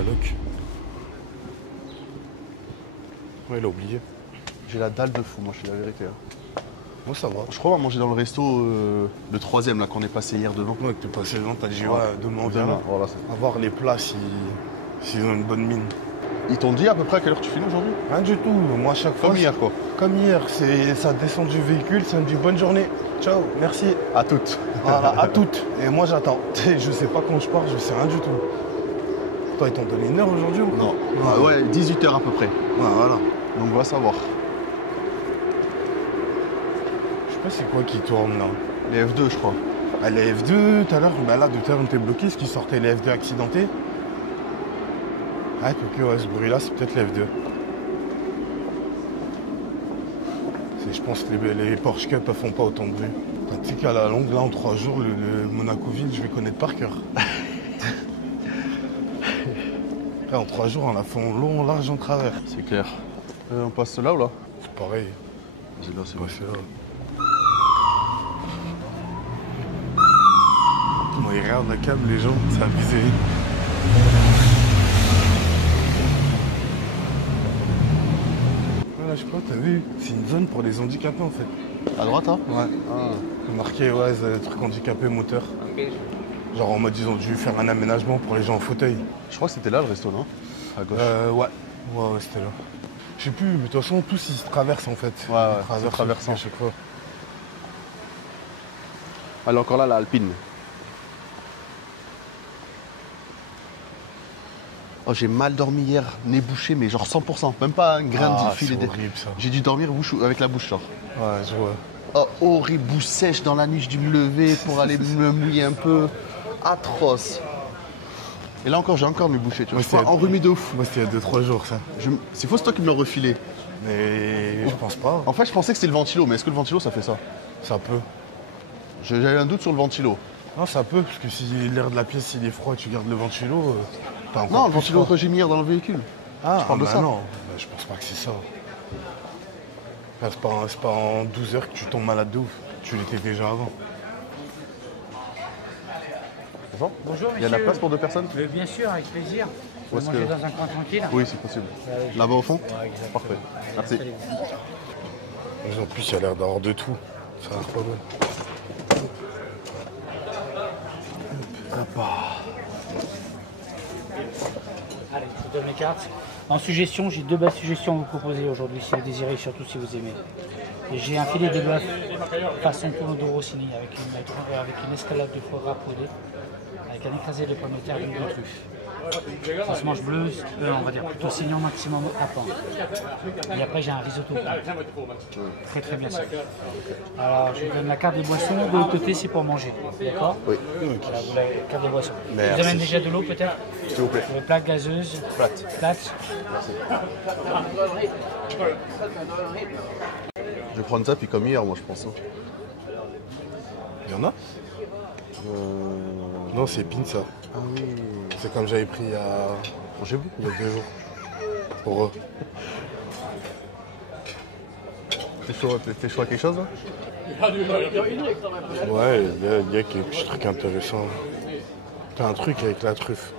la loc. Ouais, il a oublié. J'ai la dalle de fou, moi, je suis la vérité. Hein. Moi, ça va. Je crois qu'on va manger dans le resto, le troisième, là, qu'on est passé hier devant. Ouais, que t'es passé devant, t'as dit, ouais, demain on Demain, vient. voilà. À voir les plats s'ils ont une bonne mine. Ils t'ont dit à peu près à quelle heure tu finis aujourd'hui? Rien du tout. Moi, chaque fois. Comme hier, quoi. Comme hier. Ça descend du véhicule, ça me dit bonne journée. Ciao, merci. À toutes. Voilà, à toutes. Et moi, j'attends. Je sais pas quand je pars, je sais rien du tout. Toi, ils t'ont donné une heure aujourd'hui ou quoi? Non. Ah, ouais, 18h à peu près. Ouais, voilà. Donc, on va savoir. Je sais pas c'est quoi qui tourne là. Les F2, je crois. Ah, les F2, tout à l'heure, bah là, de tout à l'heure, on était bloqué, ce qui sortait les F2 accidentés. Ah, donc, ouais, ce bruit-là, c'est peut-être les F2. Je pense que les Porsche Cup ne font pas autant de bruit. Tu sais qu'à la longue, là, en 3 jours, le Monaco-Ville, je vais connaître par cœur. Là, en 3 jours, on a fait long, large, en travers. C'est clair. On passe là ou là? C'est pareil. C'est là, c'est Ouais, vrai. c'est là. Comment ils regardent la cam, les gens, c'est abusé. Voilà, je sais pas, t'as vu, c'est une zone pour les handicapés en fait. À droite, hein? Ouais. Ah. C'est marqué, ouais, c'est des trucs handicapés moteur. Genre en mode, ils ont dû faire un aménagement pour les gens en fauteuil. Je crois que c'était là le resto, non? À gauche. Ouais. Ouais, c'était là. Je sais plus, mais de toute façon, tous ils se traversent en fait. Ouais, Ils c'est traversant. à chaque fois. Elle est encore là, la Alpine. Oh, j'ai mal dormi hier, nez bouché, mais genre 100%. Même pas un grain de filet. C'est horrible ça. J'ai dû dormir avec la bouche, genre. Ouais, je vois. Oh, horrible, bouche sèche dans la nuit, j'ai dû me lever pour aller me mouiller un peu. Atroce. Et là encore, j'ai encore mes bouchées, tu vois. Moi, Je suis pas enrhumé de ouf. Moi, c'était il y a 2-3 jours ça. C'est faux, c'est toi qui me l'as refilé. Mais je pense pas. En fait, je pensais que c'était le ventilo, mais est-ce que le ventilo, ça fait ça? Ça peut. J'avais un doute sur le ventilo. Non, ça peut, parce que si l'air de la pièce il est froid et tu gardes le ventilo, t'as encore Non, le plus ventilo froid. que j'ai mis hier dans le véhicule. Ah, je parle de bah ça. non, bah, je pense pas que c'est ça. Là, c'est pas en 12 heures que tu tombes malade de ouf. Tu l'étais déjà avant. Bonjour. Bonjour, Il y a de la place pour 2 personnes? Bien sûr, avec plaisir. Où est-ce Manger que- dans un coin tranquille. Oui, c'est possible. Là-bas au fond? Ouais, exactement. Parfait. Merci. En plus, il y a l'air d'avoir de tout. Ça a l'air pas mal. Allez, je vous donne mes cartes. En suggestion, j'ai 2 belles suggestions à vous proposer aujourd'hui, si vous désirez, surtout si vous aimez. Et j'ai un filet de bœuf façon Pomodoro Rossini avec une escalade de foie gras poêlé, avec un écrasé de pommes de terre et de truffes. Ça se mange bleu, on va dire plutôt saignant maximum à pain. Et après j'ai un risotto. Très très bien ça. Alors je vous donne la carte des boissons, de l'autre côté c'est pour manger. D'accord? Oui. Voilà, vous la carte des boissons. Merci. Vous amène déjà de l'eau peut-être? S'il vous plaît. Plate gazeuse. Plate. Je vais prendre ça, puis comme hier, moi, je pense. Hein. Il y en a? Non, c'est pin ça. Ah oui. C'est comme j'avais pris il y a 2 jours. Pour eux. T'es chaud à quelque chose, là? Ouais, il y a quelques petits trucs intéressants. T'as un truc avec la truffe.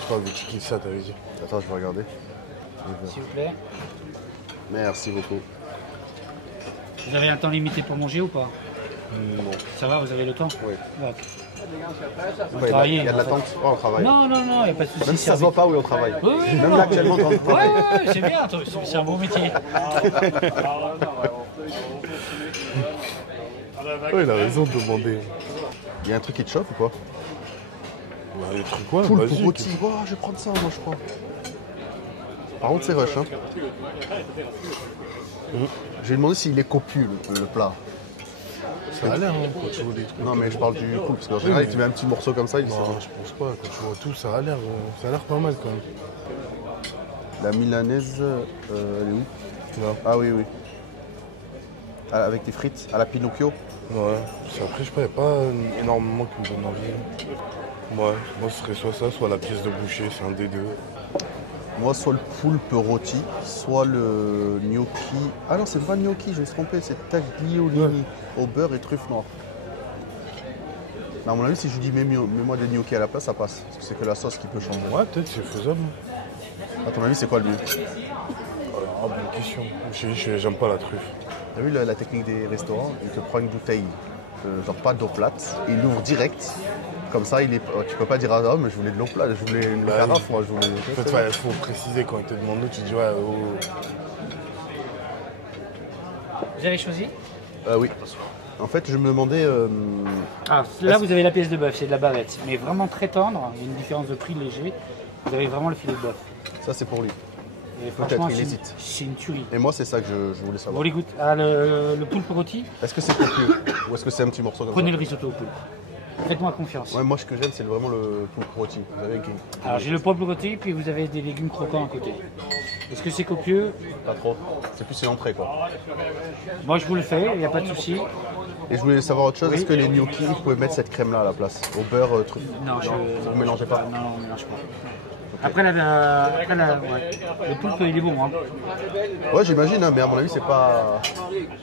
Je crois que tu kiffes ça, t'avais dit. Attends, je vais regarder. S'il vous plaît. Merci beaucoup. Vous avez un temps limité pour manger ou pas? Non. Ça va, vous avez le temps? Oui. Ok. Ouais, travaillez, il y a de en fait. l'attente. Oh, on travaille. Non, il n'y a pas de souci. Même si ça se voit pas, oui, on travaille. Oui, oui, Même non, là, actuellement, on travaille. Ouais, c'est bien, c'est un bon métier. Ouais, il a raison de demander. Il y a un truc qui te choque ou quoi? Bah, les trucs quoi, Poulpe basique. rôti. Oh, je vais prendre ça, moi, je crois. Par contre, c'est rush, hein. Je vais demander s'il est copieux, le plat. Ça a l'air, hein, quand tu vois des trucs. Non, mais je parle du poulpe, parce qu'en général, tu mets un petit morceau comme ça, il Non, je pense pas. Quand tu vois tout, ça a l'air pas mal quand même. La milanaise, elle est où? Non. Ah oui, oui. Ah, avec des frites, à la Pinocchio. Ouais. Après, je sais pas, il n'y a pas énormément qui me donne envie. Ouais, moi ce serait soit ça, soit la pièce de boucher, c'est un des deux. Moi, soit le poulpe rôti, soit le gnocchi. Ah non, c'est pas gnocchi, je me suis trompé, c'est tagliolini au beurre et truffe noire. À mon avis, si je lui dis mets-moi des gnocchis à la place, ça passe. Parce que c'est que la sauce qui peut changer. Ouais, peut-être c'est faisable. À ton avis, c'est quoi le mieux? Ah, bonne question. J'aime pas la truffe. T'as vu la technique des restaurants? Il te prend une bouteille, genre pas d'eau plate, et il l'ouvre direct. Comme ça, tu peux pas dire à l'homme, je voulais de l'eau plate, je voulais une carafe, moi, je voulais. En fait, il faut préciser quand il te demande l'eau, tu dis ouais. Vous avez choisi? Oui. En fait, je me demandais. Ah, là, vous avez la pièce de bœuf, c'est de la bavette. Mais vraiment très tendre, il y a une différence de prix léger. Vous avez vraiment le filet de bœuf. Ça, c'est pour lui. Et franchement, il hésite. c'est une tuerie. Et moi, c'est ça que je voulais Vous savoir. voulez goûter le poulpe rôti? Est-ce que c'est copieux ou est-ce que c'est un petit morceau comme Prenez ça? le risotto au poulpe. Faites-moi confiance. Ouais, moi, ce que j'aime, c'est vraiment le poulpe rôti. Vous avez Alors, j'ai le poulpe rôti, puis vous avez des légumes croquants à côté. Est-ce que c'est copieux? Pas trop. C'est plus une entrée, quoi. Moi, je vous le fais, il n'y a pas de souci. Et je voulais savoir autre chose. Oui. Est-ce que les gnocchis, vous pouvez mettre cette crème-là à la place? Au beurre, truc. Non, Vous mélangez pas? Non, on ne mélange pas. Après, ouais. Le poulpe, il est bon. Hein. Ouais, j'imagine, hein, mais à mon avis, c'est pas.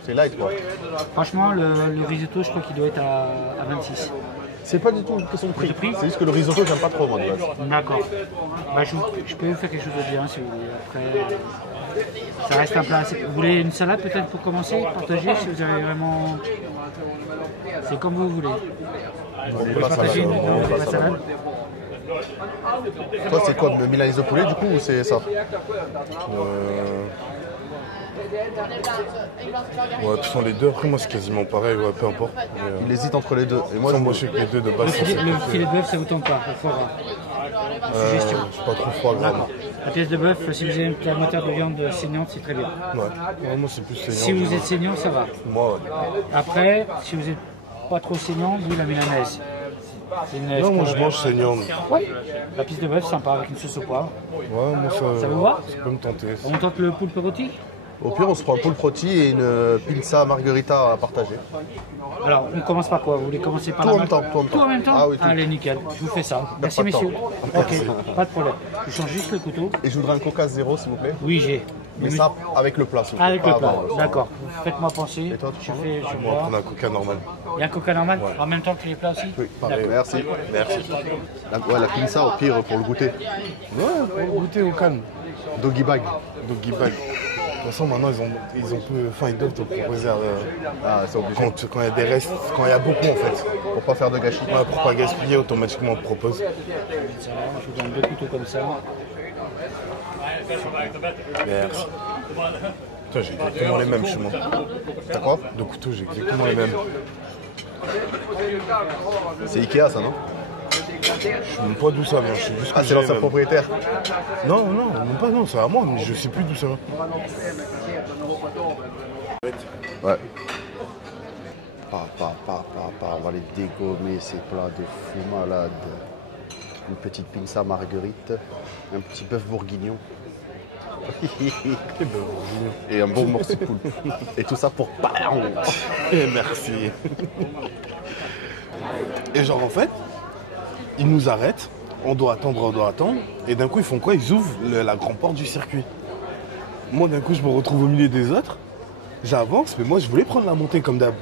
C'est light, quoi. Franchement, le risotto, je crois qu'il doit être à 26. C'est pas du tout une question de prix. De prix? C'est juste que le risotto, j'aime pas trop, moi, de base. D'accord. Bah, je peux vous faire quelque chose de bien si vous voulez. Après, ça reste un plat. Vous voulez une salade peut-être pour commencer? Partager si vous avez vraiment. C'est comme vous voulez. On Vous peut la partagez salade. une On peut la salade. salade? Toi, c'est quoi? Milanese de poulet, du coup, ou c'est ça? Ouais, de toute façon, les deux, après, moi, c'est quasiment pareil, ouais, peu importe. Mais, Il hésite entre les deux. Et moi, moi, moi, je sais que les deux de base, c'est Le filet de bœuf, ça vous tente pas? Faut voir. Suggestion. c'est pas trop froid, vraiment. D'accord. La pièce de bœuf, si vous avez la moitié de viande saignante, c'est très bien. Ouais, moi, c'est plus saignant. Si vous êtes saignant, ça va. Moi, ouais. Après, si vous n'êtes pas trop saignant, oui, la milanaise. C'est une Non, moi, je escalade. mange saignant. Oui, la pièce de bœuf, sympa, avec une sauce au poivre. Ouais, moi, Ça vous va? ça peut me tenter. On tente le poulpe rôti? au pire, on se prend un poulpe rôti et une pizza margherita à partager. Alors, on commence par quoi? Vous voulez commencer par Tout la en même temps, tout en même Tout en temps. même temps? Ah oui, tout. Allez, nickel, je vous fais ça. Merci, pas de messieurs. temps. Ok, pas de problème. Je change juste le couteau. Et je voudrais un coca zéro, s'il vous plaît. Oui, j'ai. Mais ça, avec le plat, s'il vous plaît. Avec le pas plat, avant. d'accord. Faites-moi penser. Et toi, tu je prends fais, je On va bois. prendre un coca normal. Il y a un coca normal en même temps que les plats aussi? Oui, pareil. D'accord. Merci. Merci. La pizza, au pire, pour le goûter. Ouais, pour goûter au calme. Doggy bag. Doggy bag. De toute façon, maintenant, ils doivent te proposer Ah, c'est obligé. quand il y a des restes, quand il y a beaucoup, en fait. Pour pas faire de gâchis. Ouais, pour pas gaspiller, automatiquement, on te propose. Ça, je vous donne deux couteaux comme ça. Merci. Putain, j'ai exactement les mêmes chez moi. T'as quoi? Deux couteaux, j'ai exactement les mêmes. C'est Ikea, ça, non? Je sais même pas d'où ça vient, je sais juste que Ah, j'ai c'est les l'ancien mêmes. propriétaire. Non, même pas, non, c'est à moi, mais je sais plus d'où ça vient. Ouais. On va les dégommer, ces plats de fou malade. Une petite pizza marguerite, un petit bœuf bourguignon. Et un bon morceau de poulpe. Et tout ça pour pas. Et merci. Et genre, en fait, ils nous arrêtent, on doit attendre, et d'un coup, ils font quoi? Ils ouvrent la grande porte du circuit. Moi, d'un coup, je me retrouve au milieu des autres, j'avance, mais moi, je voulais prendre la montée comme d'hab.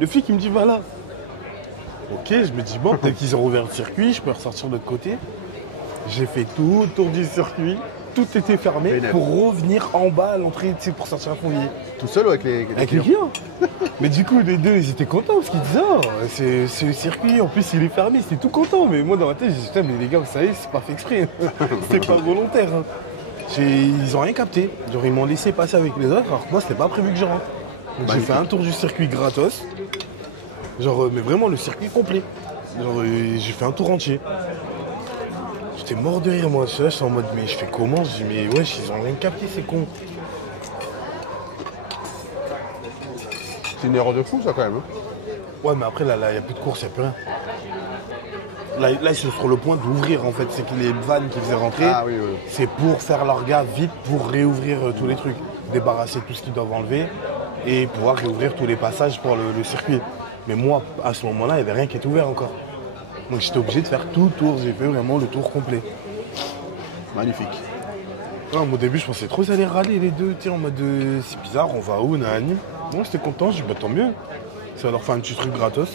Le flic, il me dit, va là. Ok, je me dis, bon, peut-être qu'ils ont rouvert le circuit, je peux ressortir de l'autre côté. J'ai fait tout autour du circuit, tout était fermé Vénère. pour revenir en bas à l'entrée, tu sais, pour sortir à Fontvieille. Tout seul ou avec les Avec les clients. Mais du coup, les deux, ils étaient contents parce qu'ils disaient, oh, c'est le circuit, en plus il est fermé, c'était tout content. Mais moi, dans ma tête, j'ai dit, putain, mais les gars, vous savez, c'est pas fait exprès. C'est pas volontaire. Hein. Ils ont rien capté. Genre, ils m'ont laissé passer avec les autres, alors que moi, c'était pas prévu que je rentre. Donc, j'ai fait un tour du circuit gratos. Genre, mais vraiment, le circuit complet. Genre, j'ai fait un tour entier. J'étais mort de rire, moi. Là, j'étais en mode, mais je fais comment? Je dis, mais wesh, ils ont rien capté, c'est con. C'est une erreur de fou, ça, quand même. Ouais, mais après, là, il n'y a plus de course, il n'y a plus rien. Là, ils sont sur le point d'ouvrir, en fait. C'est que les vannes qui faisaient rentrer, Ah oui, oui. c'est pour faire leur gars vite, pour réouvrir tous les trucs. Débarrasser tout ce qu'ils doivent enlever et pouvoir réouvrir tous les passages pour le circuit. Mais moi, à ce moment-là, il n'y avait rien qui était ouvert encore. Donc, j'étais obligé de faire tout le tour. J'ai fait vraiment le tour complet. Magnifique. Ouais, au début, je pensais trop ça allait râler les deux, tu sais, en mode c'est bizarre, on va où, Nani? Bon, j'étais content, j'ai dit bah tant mieux. Ça va leur faire un petit truc gratos.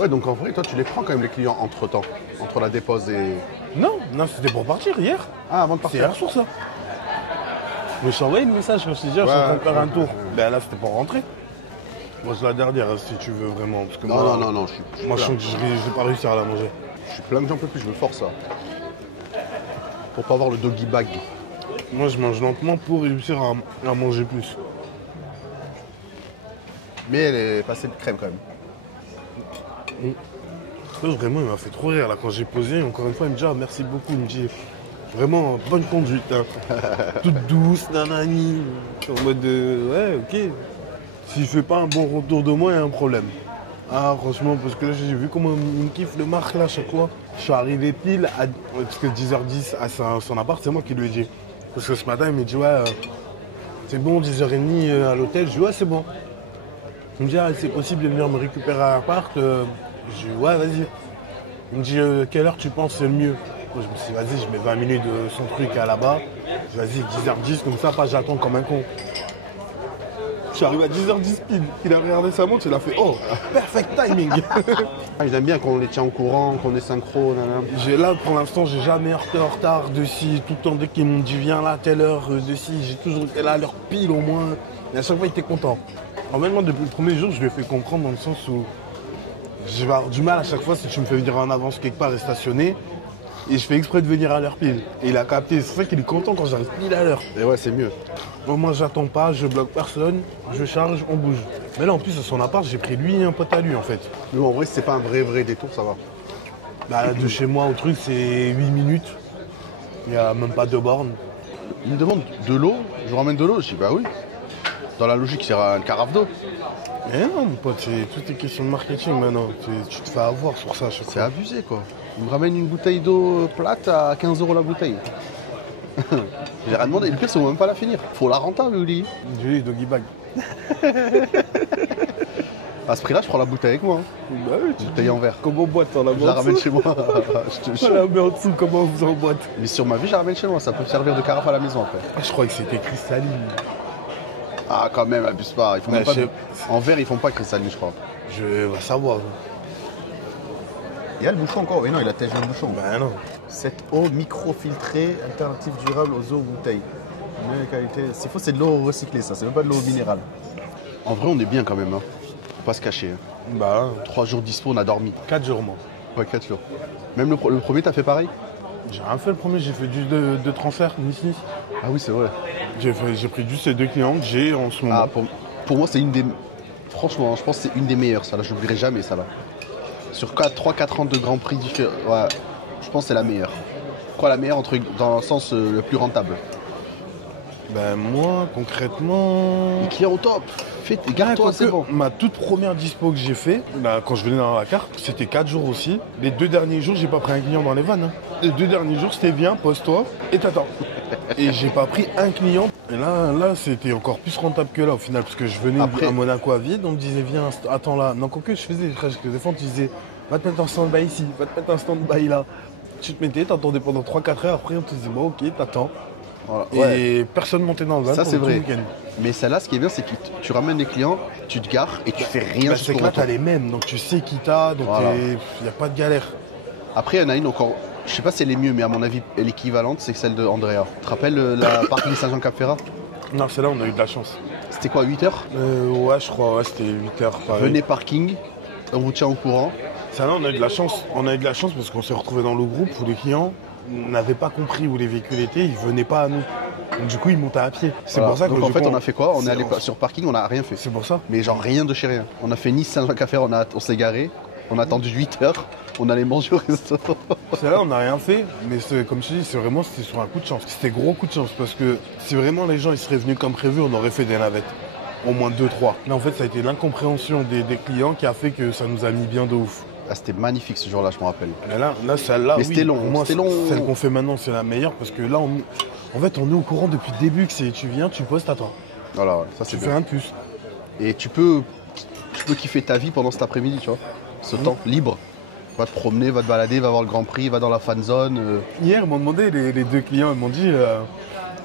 Ouais, donc en vrai, toi, tu les prends quand même les clients entre-temps, entre la dépose et... Non, non, c'était pour partir hier. Ah, avant de C'est partir. hier soir ça. Mais je t'ai envoyé le message quand je t'ai dit, je suis en train de faire un tour. Ben là, c'était pour rentrer. Moi, c'est la dernière, si tu veux vraiment. Parce que Non, non, je suis Moi, je plein. sens que je vais pas réussir à la manger. Je suis plein que j'en peux plus, je me force ça. Pour pas avoir le doggy bag. Moi, je mange lentement pour réussir à manger plus. Mais elle est passée de crème quand même. Ça, vraiment, il m'a fait trop rire là quand j'ai posé. Encore une fois, il me dit ah, merci beaucoup. Il me dit vraiment bonne conduite. Hein. Toute douce, nanani. En mode ouais, ok. S'il fait pas un bon retour de moi, il y a un problème. Ah, franchement, parce que là, j'ai vu comment il me kiffe le marque là à chaque fois. Je suis arrivé pile à. Parce que 10h10 à son appart, c'est moi qui lui ai dit. Parce que ce matin, il m'a dit ouais, c'est bon, 10h30 à l'hôtel. Je dis ouais, c'est bon. Il me dit ah, c'est possible de venir me récupérer à l'appart. Je dis ouais, vas-y. Il me dit quelle heure tu penses c'est le mieux. Moi, je me suis dit vas-y, je mets 20 minutes de son truc à là-bas. Vas-y, 10h10, comme ça, pas j'attends comme un con. Je suis arrivé à 10h10 pile. Il a regardé sa montre, il a fait oh, perfect timing. Ah, ils aiment bien qu'on les tient au courant, qu'on est synchro, Là, pour l'instant, j'ai jamais été en retard de ci. Tout le temps, dès qu'ils m'ont dit viens là à telle heure de ci, j'ai toujours été là à l'heure pile au moins. Et à chaque fois, il était content. En même temps, depuis le premier jour, je lui ai fait comprendre dans le sens où je vais avoir du mal à chaque fois si tu me fais venir en avance quelque part et stationner. Et je fais exprès de venir à l'heure pile. Et il a capté. C'est vrai qu'il est content quand j'arrive pile à l'heure. Et ouais, c'est mieux. Bon, moi, j'attends pas, je bloque personne, je charge, on bouge. Mais là, en plus, à son appart, j'ai pris lui et un pote à lui, en fait. Nous, en vrai, si c'est pas un vrai détour, ça va. Bah, de chez moi au truc, c'est 8 minutes. Il n'y a même pas de borne. Il me demande de l'eau, je vous ramène de l'eau. Je dis bah oui. Dans la logique, c'est une carafe d'eau. Mais non, mon pote, tout est question de marketing maintenant. Tu te fais avoir sur ça à chaque C'est fois. abusé quoi. Il me ramène une bouteille d'eau plate à 15 € la bouteille. J'ai rien demandé. Et le pire, c'est qu'on va même pas la finir. Faut la rentable, Uli. J'ai doggy bag. À ce prix-là, je prends la bouteille avec moi. Hein. Bah oui, Bouteille en verre. Comment boîte, on la Je la ramène chez moi. Je te On jure. la met en dessous, comment vous en boîte. Mais sur ma vie, je la ramène chez moi. Ça peut servir de carafe à la maison après. Ah, je crois que c'était cristalline. Ah, quand même, abuse pas. Ils font Ouais, même pas je de... sais. En verre, ils font pas cristalline, je crois. Je vais savoir. Il y a le bouchon encore. Oui, non, il a têché le bouchon. Ben non. Cette eau microfiltrée, alternative durable aux eaux bouteilles. Meilleure qualité. C'est faux, c'est de l'eau recyclée, ça. C'est même pas de l'eau minérale. En vrai, on est bien quand même. Hein. Faut pas se cacher. Hein. Bah, 3 jours dispo, on a dormi. 4 jours, moi. Ouais, 4 jours. Même le premier, t'as fait pareil? J'ai rien fait le premier, j'ai fait juste de transfert, Nice-Nice. Ah oui, c'est vrai. J'ai pris juste ces 2 clients que j'ai en ce moment. Ah, pour moi, c'est une des... Franchement, je pense que c'est une des meilleures, ça là. Je n'oublierai jamais, ça là. Sur 3-4 ans de Grand Prix différents, ouais, je pense que c'est la meilleure. Quoi, la meilleure dans le sens le plus rentable? Ben moi, concrètement... Les clients au top. Garde-toi, c'est bon. Ma toute première dispo que j'ai fait, bah, quand je venais dans la carte, c'était 4 jours aussi. Les 2 derniers jours, j'ai pas pris un client dans les vannes. Hein. Les 2 derniers jours, c'était viens, pose-toi et t'attends. Et j'ai pas pris un client. Et là, c'était encore plus rentable que là au final, parce que je venais Après- à Monaco à vide, on me disait viens, attends là. Non, quoi que je faisais presque des fois, on te disait va te mettre en stand-by ici, va te mettre en stand-by là. Tu te mettais, t'attendais pendant 3-4 heures, après on te disait bon ok, t'attends. Voilà. Et Ouais. personne montait dans le van Ça, pour c'est tout vrai. le week-end. Mais celle-là, ce qui est bien, c'est que tu ramènes des clients, tu te gares et tu fais rien Bah, c'est jusqu'au que là, retour. t'as les mêmes, donc tu sais qui t'as, donc Voilà. il n'y a pas de galère. Après, il y en a une encore, je sais pas si elle est mieux, mais à mon avis, elle est équivalente, c'est celle de Andrea. Tu te rappelles la parking Saint-Jean-Cap-Ferrat? Non, celle-là, on a eu de la chance. C'était quoi, 8 heures? Ouais, je crois, ouais, c'était 8 heures, pareil. Venez parking, on vous tient au courant. Celle-là, on a eu de la chance. On a eu de la chance parce qu'on s'est retrouvé dans le groupe où les clients n'avaient pas compris où les véhicules étaient, ils venaient pas à nous. Donc du coup, ils montaient à pied. C'est Voilà. pour ça que Donc en du fait, coup, on a fait quoi? On est c'est- allé sur parking, on n'a rien fait. C'est pour ça. Mais genre rien de chez rien. On a fait Nice-Saint-Jean-Cap-Ferrat, on s'est garé, on a attendu 8 heures, on allait manger au restaurant. Celle-là, on n'a rien fait, mais comme je te dis, c'était sur un coup de chance. C'était gros coup de chance parce que si vraiment les gens ils seraient venus comme prévu, on aurait fait des navettes. Au moins 2-3. Mais en fait, ça a été l'incompréhension des clients qui a fait que ça nous a mis bien de ouf. Ah, c'était magnifique ce jour-là, je me rappelle. Mais là celle-là, Mais oui, c'était long, pour moi, c'était long. Celle qu'on fait maintenant, c'est la meilleure parce que là, en fait, on est au courant depuis le début que tu viens, tu poses, t'attends. Voilà, ouais, ça c'est Tu fais bien. un de plus. Et tu peux kiffer ta vie pendant cet après-midi, tu vois. Ce temps libre. Va te promener, va te balader, va voir le Grand Prix, va dans la fan zone. Hier, ils m'ont demandé, les 2 clients, ils m'ont dit,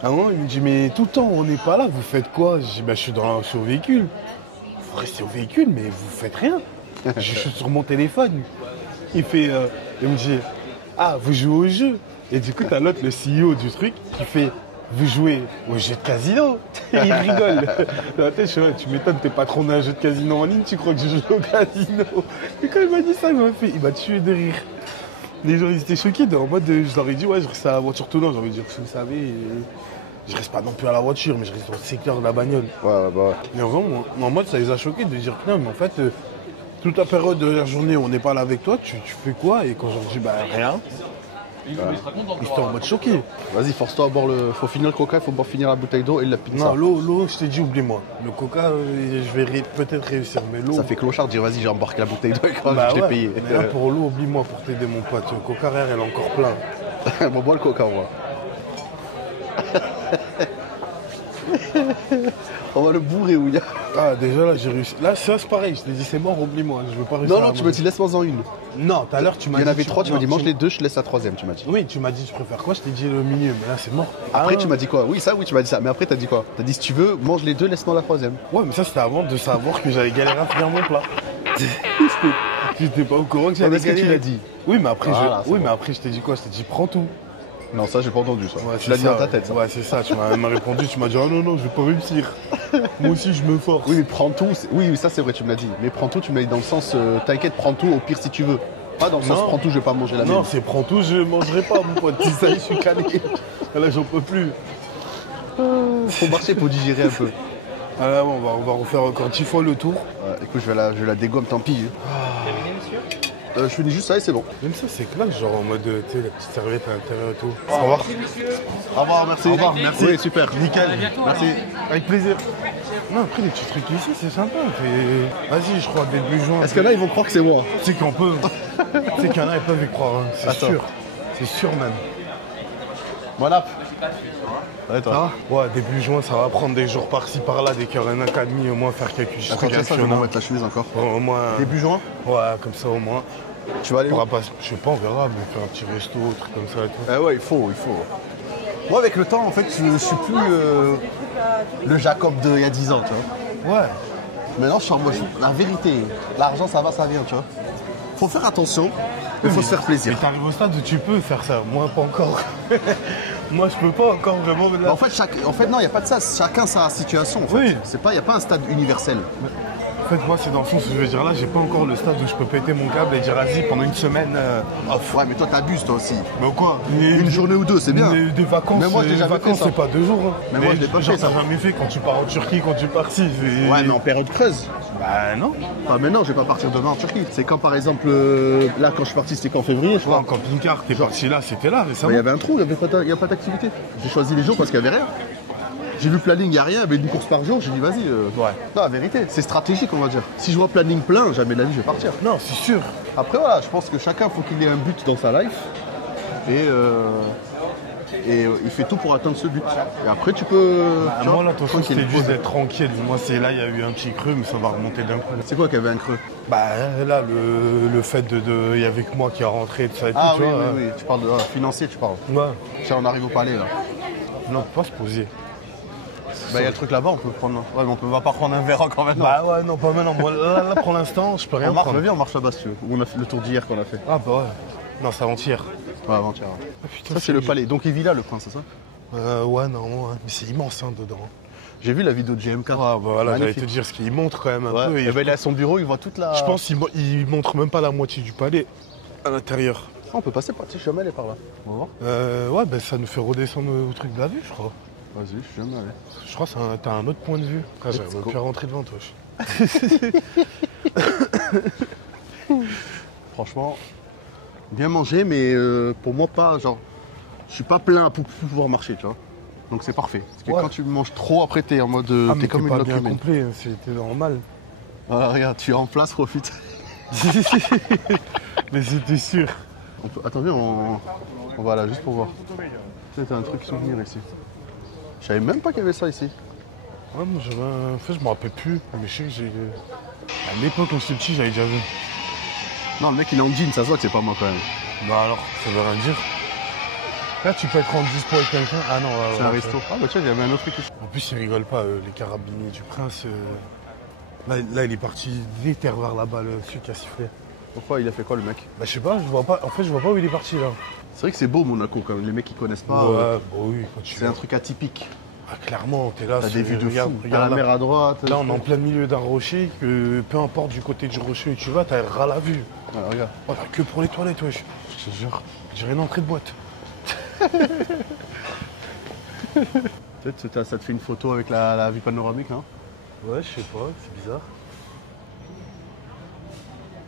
à un moment, ils m'ont dit, mais tout le temps, on n'est pas là, vous faites quoi? J'ai dit, bah, je suis au véhicule. Vous restez au véhicule, mais vous faites rien. Je suis sur mon téléphone. Il me dit, ah, vous jouez au jeu. Et du coup, t'as l'autre, le CEO du truc, qui fait, vous jouez au jeu de casino. Et il rigole. Dans la tête, je suis là, tu m'étonnes, t'es patron d'un jeu de casino en ligne, tu crois que je joue au casino. Et quand il m'a dit ça, il m'a tué de rire. Les gens, ils étaient choqués, en mode, je leur ai dit, ouais, je reste à la voiture tournante. J'ai envie de dire, vous savez, je reste pas non plus à la voiture, mais je reste dans le secteur de la bagnole. Ouais. Mais en vrai, en mode, ça les a choqués de dire, non, mais en fait, toute la période de la journée où on n'est pas là avec toi, tu fais quoi? Et quand je leur dis, bah rien, ils étaient en mode choqué. Vas-y, force-toi à boire le. Faut finir le coca, il faut finir la bouteille d'eau et la pizza. Non, l'eau, je t'ai dit, oublie-moi. Le coca, je vais peut-être réussir, mais l'eau. Ça fait clochard de dire vas-y, j'ai embarqué la bouteille d'eau et Bah je l'ai ouais, payé. mais là, pour l'eau, oublie-moi pour t'aider, mon pote. Le coca, elle est encore plein. Bon, bois le coca, on va. On va le bourrer, Ouya. Ah, déjà là, j'ai réussi. Là, ça, c'est pareil. Je t'ai dit, c'est mort, oublie-moi. Je veux pas réussir. Non, tu m'as dit laisse-moi en une. Non, tout à l'heure, tu m'as Il dit. y en avait trois, tu m'as dit mange les deux, je laisse la troisième, tu m'as dit. Oui, tu m'as dit, tu préfères quoi? Je t'ai dit le milieu, mais là, c'est mort. Après, Ah, tu m'as dit quoi? Oui, tu m'as dit ça. Mais après, t'as dit quoi? T'as dit si tu veux, mange les deux, laisse-moi la troisième. Ouais, mais ça, c'était avant de savoir que j'allais galérer à finir mon plat. J'étais pas au courant que j'allais Est-ce que tu galérer. l'as dit? Oui, mais après, Voilà, c'est oui, bon. mais après, je t'ai dit quoi? Je t'ai dit, prends tout. Non, ça, j'ai pas entendu ça. Ouais, Tu c'est l'as dit ça. dans ta tête, ça. Ouais, c'est ça. Tu m'as répondu, tu m'as dit, oh non, non, je vais pas réussir. Moi aussi, je me force. Oui, mais prends tout. Oui, ça, c'est vrai, tu me l'as dit. Mais prends tout, tu me l'as dit dans le sens t'inquiète, prends tout, au pire si tu veux. Pas dans le sens Non. prends tout, je vais pas manger la Non, mienne. c'est prends tout, je mangerai pas, mon pote. Ça y est, je suis calé. Là, j'en peux plus. Faut marcher pour digérer un peu. Ah là, on va refaire encore 10 fois le tour. Ouais, écoute, je vais la dégomme, tant pis. Je finis juste ça et c'est bon. Même ça, c'est classe, genre en mode, tu sais, la petite serviette à l'intérieur et tout. Au revoir. Au revoir, merci. Au revoir, merci. Oui, super. Nickel. Merci. Avec plaisir. Non, après, les petits trucs ici, c'est sympa. Vas-y, je crois, début juin. Est-ce que là, ils vont croire que c'est moi? Tu sais qu'on peut. Tu sais qu'il y en a, ils peuvent y croire, hein. C'est Attends. sûr. C'est sûr, même. Voilà. Ouais, toi. Ouais, début juin, ça va prendre des jours par-ci, par-là, des cœurs en académie, au moins faire quelques Attends, trucs tiens, ça, je vais actionnants. me mettre la chemise encore. Au moins. Début juin, Ouais, comme ça, au moins. tu vas aller On où? pourra pas, je sais pas, on verra, mais faire un petit resto, un truc comme ça et tout. Eh ouais, il faut. Moi, avec le temps, en fait, je suis plus le Jacob d'il y a 10 ans, tu vois. Ouais. Maintenant, je suis en mode, la vérité, l'argent, ça va, ça vient, tu vois. Faut faire attention, mais faut se faire plaisir. Mais t'arrives au stade où tu peux faire ça, moi pas encore. Moi je peux pas encore vraiment. Là. En fait, non, il n'y a pas de ça. Chacun sa situation, en fait. Oui. Il n'y a pas un stade universel. En fait, moi c'est dans le sens où je veux dire là, j'ai pas encore le stade où je peux péter mon câble et dire vas-y pendant une semaine off. Ouais, mais toi, t'abuses, toi aussi. Mais quoi Une journée ou deux, c'est bien. Des vacances, Mais moi, je l'ai des jamais vacances fait, ça. c'est pas 2 jours. Hein. Mais moi, je l'ai pas genre, fait, ça. t'as jamais fait quand tu pars en Turquie, quand tu pars ci. Ouais, mais en période creuse. Bah non. Enfin, mais non, je vais pas partir demain en Turquie. C'est quand, par exemple, là, quand je suis parti, c'était qu'en février, je Toi crois. en camping-car, t'es parti là, c'était là Mais récemment. il y avait un trou, il n'y a pas d'activité. J'ai choisi les jours parce qu'il n'y avait rien. J'ai vu planning, il n'y a rien, mais une course par jour, j'ai dit vas-y. Ouais. Non, la vérité, c'est stratégique, on va dire. Si je vois planning plein, jamais de la vie, je vais partir. Non, c'est sûr. Après, voilà, je pense que chacun, faut qu'il ait un but dans sa life. Et il fait tout pour atteindre ce but. Et après, tu peux. tu Moi vois, là, attention, tranquille. c'était juste d'être tranquille. Moi, c'est là, il y a eu un petit creux, mais ça va remonter d'un coup. C'est quoi qu'il y avait un creux? Bah là, le fait il y avait que moi qui a rentré, tout ça et Ah tout, oui, tu vois. oui, oui, tu parles de financier, tu parles. Ouais. Tiens, on arrive au palais là. Non, pas se poser. Bah, il y a le truc là-bas, on peut prendre. Ouais, mais on va pas prendre un verre encore maintenant. Bah ouais, non, pas maintenant. Moi, là, pour l'instant, je peux rien on marche, prendre. viens, on marche là-bas si tu veux. Où on a fait le tour d'hier qu'on a fait. Ah bah ouais. Non, c'est avant-hier. Ouais, avant-hier. Ah, putain, Ça, c'est le palais. Donc, il vit là, le prince, c'est ça? Ouais, non, ouais. Mais c'est immense, hein, dedans. J'ai vu la vidéo de GMK. Ah bah voilà, j'allais Magnifique. te dire ce qu'il montre quand même un Ouais. peu. Et ben, il est à son bureau, il voit toute la. Je pense qu'il montre même pas la moitié du palais à l'intérieur. Ah, on peut passer par. Tu sais, je suis jamais allé par là. On va voir. Ouais, bah ça nous fait redescendre au truc de la vue, je crois. Vas-y, je suis jamais allé. Je crois que t'as un autre point de vue. Ah, j'aurais même go. pu rentrer devant toi. Franchement, bien manger, mais pour moi, pas genre. Je suis pas plein pour pouvoir marcher, tu vois. Donc c'est parfait. Parce que Ouais. quand tu manges trop, après, t'es en mode. Ah, t'es mais comme t'es une pas loque bien humaine. complet, hein, c'était normal. Ah, regarde, tu es en place, profite. Mais c'était sûr. Attends, viens, on va là juste pour voir. Tu sais, t'as un truc souvenir ici. Je savais même pas qu'il y avait ça ici. Ouais, moi j'avais un. En fait, je me rappelle plus. Mais je sais que j'ai. À l'époque, quand j'étais petit, j'avais déjà vu. Non, le mec, il est en jean, ça se voit que c'est pas moi quand même. Bah alors, ça veut rien dire. Là, tu peux être en dispo avec quelqu'un. Ah non, ouais, C'est ouais, un resto. Ah, bah tiens, il y avait un autre truc ici. En plus, ils rigolent pas, les carabiniers du prince. Là, il est parti déter vers là-bas, celui qui a sifflé. Pourquoi il a fait quoi le mec? Bah, je sais pas, je vois pas. En fait, je vois pas où il est parti là. C'est vrai que c'est beau Monaco quand même, les mecs qui connaissent pas. Ouais, bah oui, quand tu C'est un truc atypique. Ah, clairement, t'es là. T'as des vues de regarde, fou. T'as regarde la là. mer à droite. Là, on est en plein milieu d'un rocher, que peu importe du côté du rocher où tu vas, t'as ras la vue. Voilà, regarde. Oh, t'as que pour les toilettes, wesh. Je te jure, j'ai une entrée de boîte. Peut-être ça te fait une photo avec la vue panoramique, hein? Ouais, je sais pas, c'est bizarre.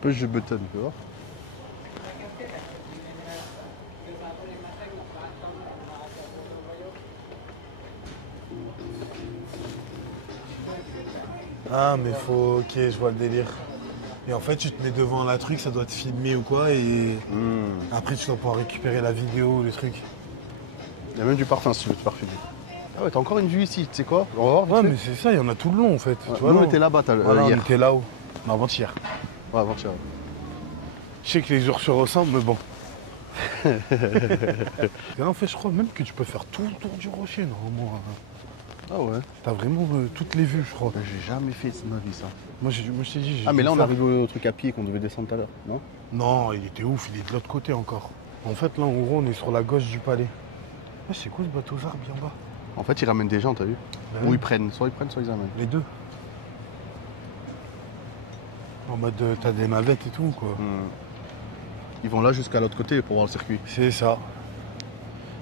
Peu je button, tu vois. Ah, mais faut. Ok, je vois le délire. Et en fait, tu te mets devant la truc, ça doit te filmer ou quoi, et après, tu dois pouvoir récupérer la vidéo, le truc. Il y a même du parfum si tu veux te parfumer. Ah ouais, t'as encore une vue ici, tu sais quoi? On va voir vite Ouais, fait. mais c'est ça, il y en a tout le long en fait. Ouais, Tu vois, nous, on non était là-bas Voilà, on hier. était là-haut. Non, avant-hier. Ouais, avant-hier. Je sais que les jours se ressemblent, mais bon. Et en fait, je crois même que tu peux faire tout le tour du rocher, normalement. Ah ouais. T'as vraiment toutes les vues, je crois. J'ai jamais fait de ma vie ça. Moi, je t'ai dit. j'ai Ah mais dû là on faire- arrive au truc à pied qu'on devait descendre tout à l'heure, non? Non, il était ouf, il est de l'autre côté encore. En fait, là, en gros, on est sur la gauche du palais. Ah, c'est quoi ce bateau zar bien bas? En fait ils ramènent des gens, t'as vu? Ben Ou oui, ils prennent, soit ils amènent. les deux. En mode, t'as des navettes et tout, quoi. Ils vont là jusqu'à l'autre côté pour voir le circuit. C'est ça.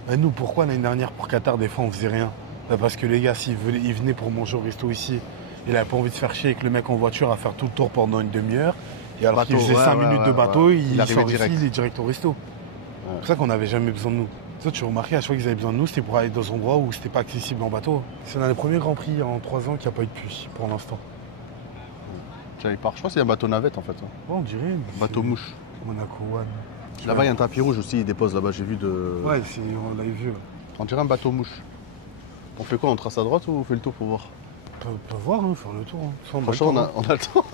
Mais nous, pourquoi l'année dernière, pour Qatar, des fois, on faisait rien? Bah, parce que les gars, ils venaient pour manger au resto ici, il avait pas envie de se faire chier avec le mec en voiture à faire tout le tour pendant une demi-heure. Et alors qu'il Bateau, faisait ouais, 5 ouais, minutes de ouais, bateau, ouais. il Il arrivait sort direct. ici, il est direct au resto. C'est pour ça qu'on n'avait jamais besoin de nous. Ça, tu remarquais, à chaque fois qu'ils avaient besoin de nous, c'était pour aller dans des endroits où c'était pas accessible en bateau. C'est un des premiers Grands Prix en 3 ans qui n'a pas eu de puce, pour l'instant. Tiens, il part. Je crois que c'est un bateau navette en fait. hein. Ouais, on dirait. Bateau mouche. Monaco One. Là-bas il y a un tapis rouge aussi, il dépose là-bas, j'ai vu de. Ouais, on l'avait vu. On dirait un bateau mouche. On fait quoi? On trace à droite ou on fait le tour pour voir? On peut voir, hein, faire le tour. Hein. Ça, Franchement a le temps, on a le temps.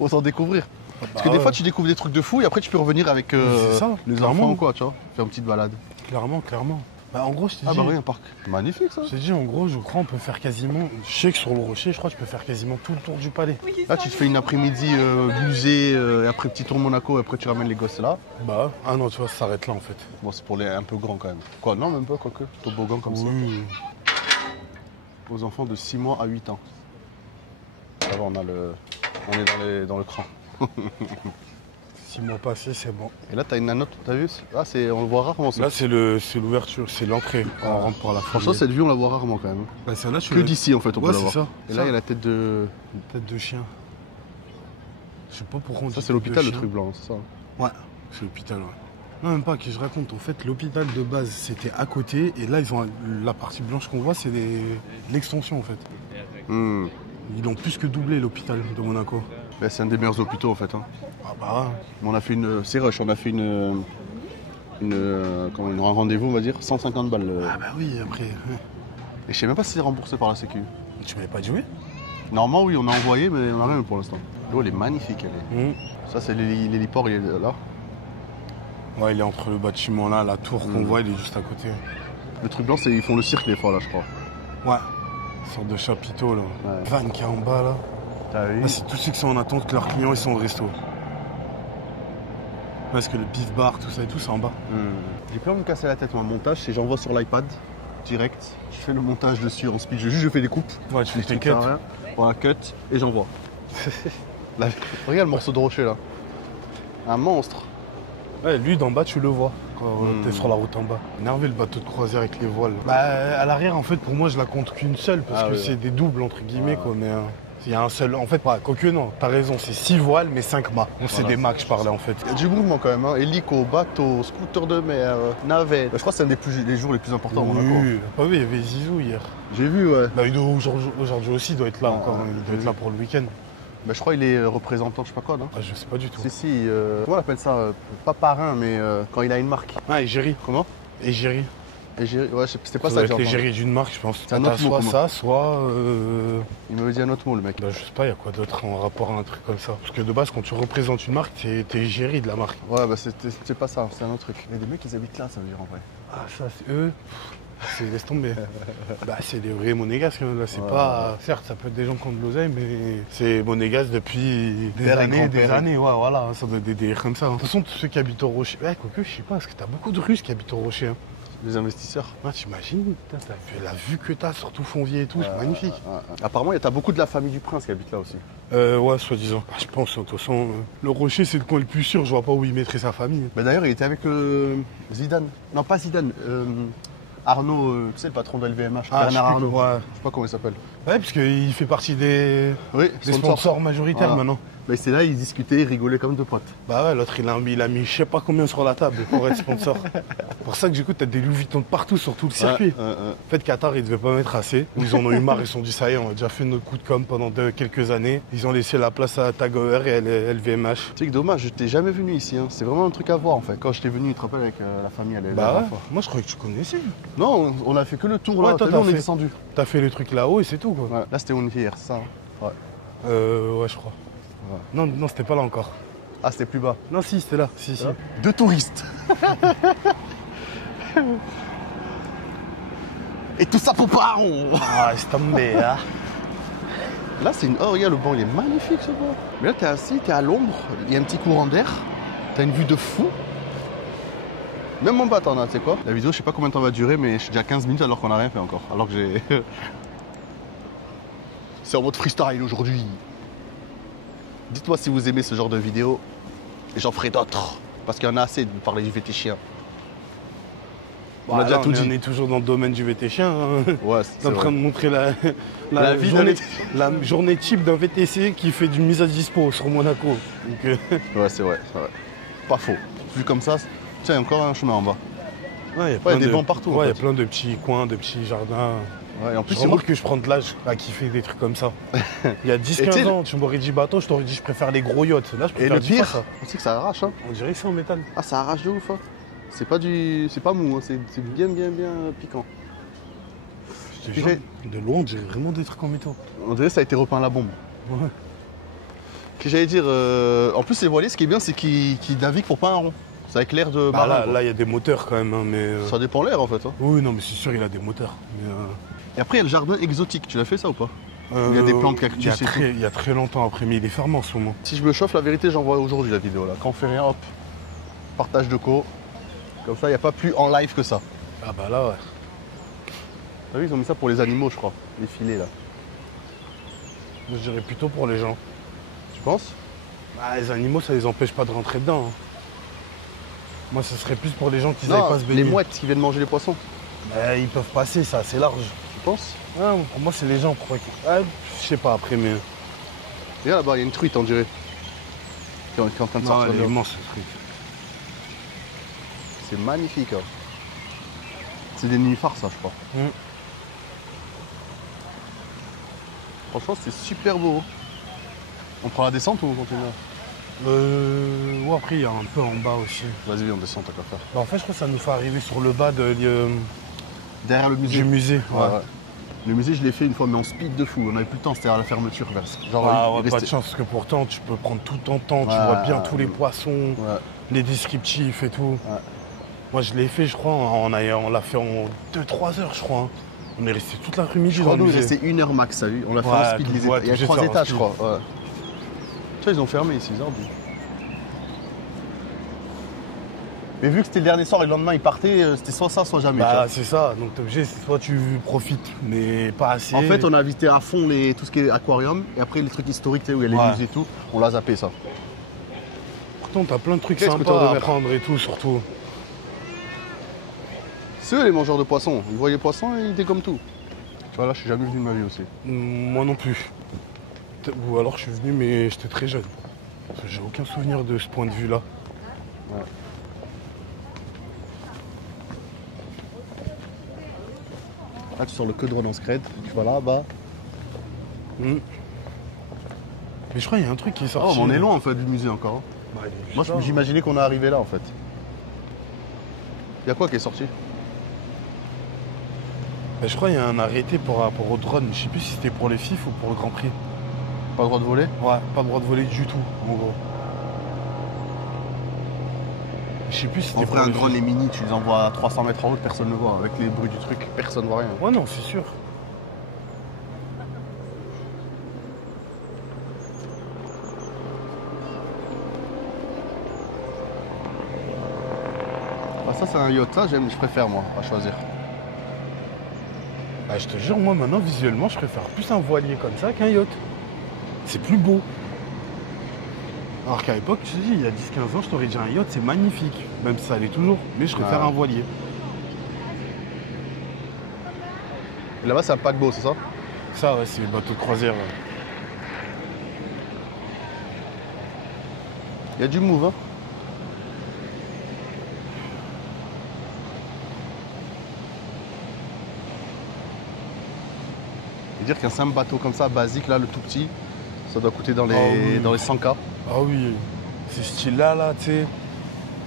On s'en découvrir. hein. Parce que des fois tu découvres des trucs de fou et après tu peux revenir avec c'est ça, les clairement. enfants ou quoi, tu vois. Faire une petite balade. Clairement, clairement. Bah, en gros, je t'ai Ah dit. bah oui, un parc. Magnifique ça. Je t'ai dit, en gros, je crois on peut faire quasiment. Je sais que sur le rocher, je crois que tu peux faire quasiment tout le tour du palais. Là tu te fais une après-midi musée, et après petit tour Monaco, et après tu ramènes les gosses là. Bah, ah non, tu vois, ça s'arrête là en fait. Bon c'est pour les un peu grands quand même. Quoi, non même pas, quoique. Toboggan comme ça. Oui. Aux enfants de 6 mois à 8 ans. Ça va, on est dans le cran. 6 mois passés, c'est bon. Et là t'as une autre, t'as vu? Ah on le voit rarement ça. Là, c'est l'ouverture, c'est l'entrée. On rentre par la Franchement cette vue on la voit rarement quand même. Bah, celle-là, tu Que d'ici en fait on Ouais, peut la c'est voir. ça. Et là il y a la tête de. Tête de chien. Je sais pas pourquoi on Ça dit c'est l'hôpital tête le de truc chien. blanc, c'est ça. Ouais, c'est l'hôpital, ouais. Non, même pas, que je raconte. En fait, l'hôpital de base, c'était à côté. Et là, ils ont la partie blanche qu'on voit, c'est l'extension en fait. Ils l'ont plus que doublé, l'hôpital de Monaco. Bah, c'est un des meilleurs hôpitaux en fait. hein. Ah bah, On a fait une. C'est rush, on a fait un rendez-vous on va dire, 150 balles. ah bah oui, après. Et je sais même pas si c'est remboursé par la sécu. Tu m'avais pas dit oui? Normalement oui on a envoyé mais on n'a rien pour l'instant. L'eau elle est magnifique elle est. Ça c'est l'héliport, il est là. Ouais, il est entre le bâtiment là, la tour qu'on voit, il est juste à côté. Le truc blanc c'est ils font le cirque des fois là je crois. Ouais. Une sorte de chapiteau là. Ouais. Van qui est en bas là. T'as vu? Là, c'est tous ceux qui sont en attente que leurs clients ils sont au resto. Parce que le beef bar, tout ça et tout, c'est en bas. J'ai peur de me casser la tête moi. Le montage c'est j'envoie sur l'iPad direct. Je fais le montage dessus en speed. Je fais des coupes. Ouais, tu fais Des tes trucs quêtes. à rien. Voilà, cut et j'envoie. Là, regarde le morceau de rocher là. Un monstre. Ouais, lui d'en bas, tu le vois quand t'es sur la route en bas. Énervé le bateau de croisière avec les voiles. Bah, à l'arrière, en fait, pour moi, je la compte qu'une seule parce Ah que oui, c'est ouais. des doubles entre guillemets quoi. Mais il y a un seul. En fait, ouais, quoique non, t'as raison, c'est 6 voiles mais 5 mâts. Donc c'est Voilà, des mâts que je parlais en fait. Il y a du mouvement quand même, hein. Hélico, bateau, scooter de mer, navette. Je crois que c'est un des jours les plus importants à Monaco. Oui, ah oui, il y avait Zizou hier. J'ai vu, ouais. Bah, Udo, aujourd'hui aussi, il doit être là Ah, encore. ouais, Il j'ai doit être vu. là pour le week-end. Bah, je crois qu'il est représentant, je sais pas quoi, non? Ah, je sais pas du tout. Si, comment on appelle ça? Pas parrain, mais quand il a une marque. Ah, Égérie. Comment? Égérie. Égérie, ouais, c'était pas Ça ça doit que être j'ai entendu. l'égérie d'une marque, je pense. C'est un T'as autre mot soit pour ça, soit... Il m'avait dit un autre mot, le mec. Bah, je sais pas, il y a quoi d'autre en rapport à un truc comme ça. Parce que de base, quand tu représentes une marque, t'es égérie de la marque. Ouais, bah c'était pas ça, c'est un autre truc. Mais des mecs, ils habitent là, ça veut dire en vrai. Ah, ça, c'est eux. Laisse tomber. Bah, c'est des vrais monégasques. Hein. Là, c'est Ouais. pas. Certes, ça peut être des gens qui ont de l'oseille, mais c'est monégasque depuis des Père et années, des grand-père. années. Ouais, voilà, ça doit être des délires comme ça. De toute façon, tous ceux qui habitent au Rocher. Ouais, quoique, je sais pas, parce que t'as beaucoup de Russes qui habitent au Rocher. Hein. Les investisseurs. Ouais, t'imagines, putain, t'as vu la vue que t'as sur tout Fonvier et tout, c'est magnifique. Apparemment, t'as beaucoup de la famille du prince qui habite là aussi. Ouais, soi-disant. Bah, je pense, de toute façon, le Rocher, c'est le coin le plus sûr. Je vois pas où il mettrait sa famille. Mais d'ailleurs, il était avec Zidane. Non, pas Zidane. Arnaud, tu sais, le patron de LVMH. Ah, Bernard je sais Arnaud. plus, ouais. Je sais pas comment il s'appelle. Ouais, parce qu'il fait partie des sponsors majoritaires Voilà. maintenant. Mais c'est là, ils discutaient, ils rigolaient comme deux potes. Bah ouais, l'autre il a mis je sais pas combien sur la table pour être sponsor. C'est pour ça que j'écoute, t'as des Louis Vuitton de partout sur tout le circuit. En fait, Qatar, ils devaient pas mettre assez. Ils en ont eu marre, ils se sont dit ça y est, on a déjà fait notre coup de com pendant quelques années. Ils ont laissé la place à Tag Heuer et LVMH. Tu sais que dommage, je t'ai jamais venu ici. Hein. C'est vraiment un truc à voir en fait. Quand je t'ai venu, tu te rappelles, avec la famille, elle est Bah là. ouais, moi je croyais que tu connaissais. Non, on a fait que le tour Ouais, là. toi, T'as vu, t'as on est fait. descendu. T'as fait le truc là-haut et c'est tout quoi. Ouais. Là, c'était une hier, c'est ça. Hein. Ouais. Ouais, je crois. Ouais. Non, non, c'était pas là encore. Ah, c'était plus bas. Non, si, c'était là. Si, si. Deux touristes. Et tout ça pour pas rond. Ah, c'est tombé, hein. Là, c'est une. Oh, regarde, le banc, il est magnifique ce banc. Mais là, t'es assis, t'es à l'ombre, il y a un petit courant d'air. T'as une vue de fou. Même en bas, t'en as, tu sais quoi. La vidéo, je sais pas combien de temps va durer, mais je suis déjà à 15 minutes alors qu'on a rien fait encore. Alors que j'ai. C'est en mode freestyle aujourd'hui. Dites-moi si vous aimez ce genre de vidéo. Et j'en ferai d'autres. Parce qu'il y en a assez de parler du VT chien. On a déjà tout dit. On est toujours dans le domaine du VT chien. Hein. Ouais, T'es en train de montrer La vie journée, d'un la journée type d'un VTC qui fait du mise à dispo sur Monaco. Donc, Ouais, c'est vrai, c'est vrai. Pas faux. Vu comme ça, tiens, il y a encore un chemin en bas. ouais, il y a des bancs partout, en Ouais, il y a fait. plein de petits coins, de petits jardins. Ouais, et en plus, Je c'est remarque que je prends de l'âge à kiffer des trucs comme ça. Il y a Et tu sais, 10-15 ans, tu m'aurais dit bateau, je t'aurais dit je préfère les gros yachts. Là, je Et préfère le du pire, ça. on sait que ça arrache. Hein. On dirait que c'est en métal. Ah, ça arrache de ouf. Hein. C'est pas du, c'est pas mou. Hein. C'est bien, bien, bien piquant. Je te jure, de loin, on dirait vraiment des trucs en métal. On dirait que ça a été repeint à la bombe. Ouais. Que j'allais dire. En plus, les voiliers, ce qui est bien, c'est qu'ils naviguent pour pas un rond. C'est avec l'air de Bah marin, là, quoi. là, il y a des moteurs quand même, hein, mais. Ça dépend l'air en fait. Hein. Oui, non, mais c'est sûr, il a des moteurs. Mais, Et après, il y a le jardin exotique. Tu l'as fait ça ou pas? Il y a des plantes cactus il y a et tout. Il y a très longtemps après, mais il est fermé en ce moment. Si je me chauffe, la vérité, j'envoie aujourd'hui la vidéo là. Quand on fait rien, hop, partage de co. Comme ça, il n'y a pas plus en live que ça. Ah bah là, ouais. T'as vu, ils ont mis ça pour les animaux, je crois. Les filets là. Je dirais plutôt pour les gens. Tu penses? Bah, les animaux, ça les empêche pas de rentrer dedans. Hein. Moi, ce serait plus pour les gens qui n'aillent Non, pas se baigner. les mouettes qui viennent manger les poissons. Bah, ils peuvent passer, ça, c'est large. Tu penses? Ah, pour moi, c'est les gens. Pourquoi ah, je sais pas après, mais. Regarde là-bas, il y a une truite, on dirait. Qui est en train de Non, sortir. elle de est l'eau. immense, ce truc. C'est magnifique. Hein. C'est des nénuphars, ça, je crois. Mm. Franchement, c'est super beau. On prend la descente ou on continue? Ouais, après, il y a un peu en bas aussi. Vas-y, on descend, t'as qu'à faire. Bah, en fait, je crois que ça nous fait arriver sur le bas Derrière le musée. du musée. Ouais, ouais. Le musée, je l'ai fait une fois, mais en speed de fou. On avait plus le temps, c'était à la fermeture. Genre, Ah, il ouais, pas restait- de chance, parce que pourtant, tu peux prendre tout ton temps, tu Ouais, vois bien tous les poissons, Ouais. les descriptifs et tout. Ouais. Moi, je l'ai fait, je crois, on l'a fait en 2-3 heures, je crois. Hein. On est resté toute l'après-midi Je dans crois le nous, il musée. restait 1 heure max, ça vu. On l'a fait Ouais, en speed. tout- Il ouais, y a tout 3 juste en étages, je speed. crois. Ouais. Tu vois, ils ont fermé ici, bizarre. Mais vu que c'était le dernier soir et le lendemain ils partaient, c'était soit ça, soit jamais. tu Bah, vois. c'est ça. Donc, t'es obligé, c'est soit tu profites, mais pas assez. En fait, on a visité à fond tout ce qui est aquarium et après les trucs historiques, tu sais, où il y a les Ouais. musées et tout, on l'a zappé ça. Pourtant, t'as plein de trucs Qu'est-ce que t'as sympas à ouvert prendre et tout, surtout. C'est eux les mangeurs de poissons. Ils voient les poissons et ils dégomment tout. Tu vois, là, je suis jamais venu de ma vie aussi. Moi non plus. Ou alors, je suis venu, mais j'étais très jeune. Parce que j'ai aucun souvenir de ce point de vue-là. Ouais. Là, tu sors le queue de Renan Scred, tu vois là-bas. Mm. Mais je crois qu'il y a un truc qui est Oh, sorti. mais on est loin en fait du musée encore. hein. Bah, il est juste Moi, là. j'imaginais qu'on est arrivé là en fait. Il y a quoi qui est sorti? Bah, je crois qu'il y a un arrêté par rapport au drone. Je sais plus si c'était pour les FIF ou pour le Grand Prix. Pas le droit de voler? Ouais, pas le droit de voler du tout, en gros. Je sais plus si En c'était vrai, pour un les drone FIF. et mini, tu les envoies à 300 mètres en haut, personne ne voit. Avec les bruits du truc, personne ne voit rien. Ouais, non, c'est sûr. Ah, ça, c'est un yacht. Ça, je préfère, moi, à choisir. Bah, je te jure, moi, maintenant, visuellement, je préfère plus un voilier comme ça qu'un yacht. C'est plus beau. Alors qu'à l'époque, je te dis, il y a 10-15 ans, je t'aurais dit un yacht, c'est magnifique. Même si ça l'est toujours. Mais je préfère Ouais. un voilier. Et là-bas, c'est un paquebot, c'est ça? Ça, ouais, c'est les bateaux de croisière. Ouais. Il y a du move, hein. Et dire qu'un simple bateau comme ça, basique, là, le tout petit, ça doit coûter dans les, Ah oui. dans les 100K. Ah oui, ces styles-là, là, tu sais.